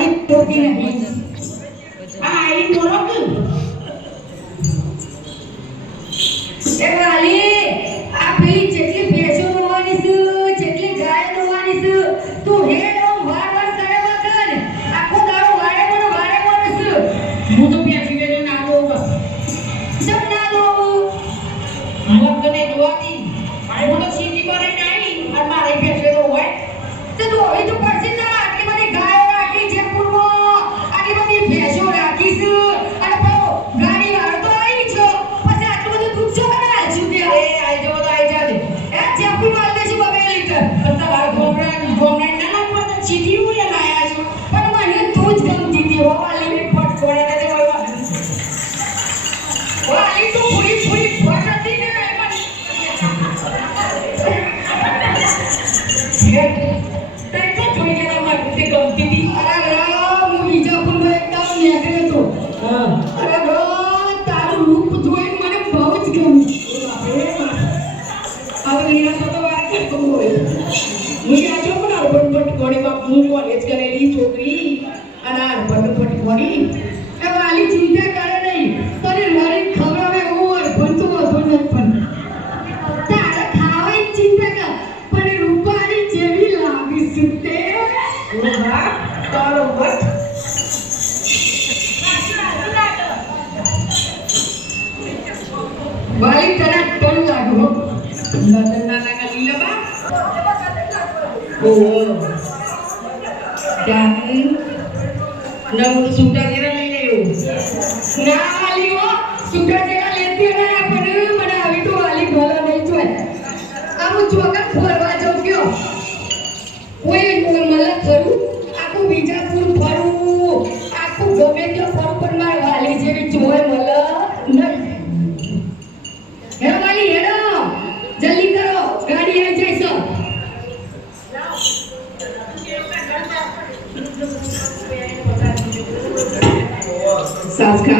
વાલી ટોપી નહીં આ આઈ બોલો કે એ વાલી આ પેલી જેટલી ભેંસો દોવાની છે જેટલી ગાય દોવાની છે તું હેડો વાર કરે વગર આખો દાડો વાડે છે હું તો ભેંસી વેલો ના દો જબ ના દો હાલત તને દોવાતી હું તો સીધી પર રહીને આવી અને મારે ભેંસે તો હોય તો હવે તો પડશે ના આટલી બધી ગાયો રાખી જયપુરમાં આટલી બધી ભેંસો રાખીશ અને ગાડી વાળો તો આવી છો પછી આટલું બધું દૂધ છો કરે આલશું કે એ આઈ જો તો આઈ જાને એ જયપુરમાં આલ દેશું 2 લીટર તમારા ગોમડા ના નાખવા તો ચીટી ઉડે લાયા છો પણ મને તું જ ગમતી હતી હો વાલી મે ફટ ફોડે ને હોય વાલી તો પૂરી ફટ હતી ને છોકરી અને વાલી ચિંતા કરે નહીં તને મારી ખબર એવું હોય ભણતો વધુ નથી પણ તારે ખાવાની ચિંતા કર પણ રૂપારી જેવી લાગી સુતે તારો મત વાલી તને ટોલ લાગો લગન ના લાગા લીલા ઓ Dan namun sudah kira lele nah aliwo sudah kira leti na apane mana આવી તો વાલી ભલા નહીં જોય આવું જોગર ફરવા જાવ કયો કોઈ મતલબ કરું આખું બીજાપુર ફરું આખું ગમે ત્યાં ફરું પણ માર વાલી જેવી જોય મલ નહીં હે વાલી હેડો જલ્દી કરો ગાડી આવી જાય છે સંસ્કાર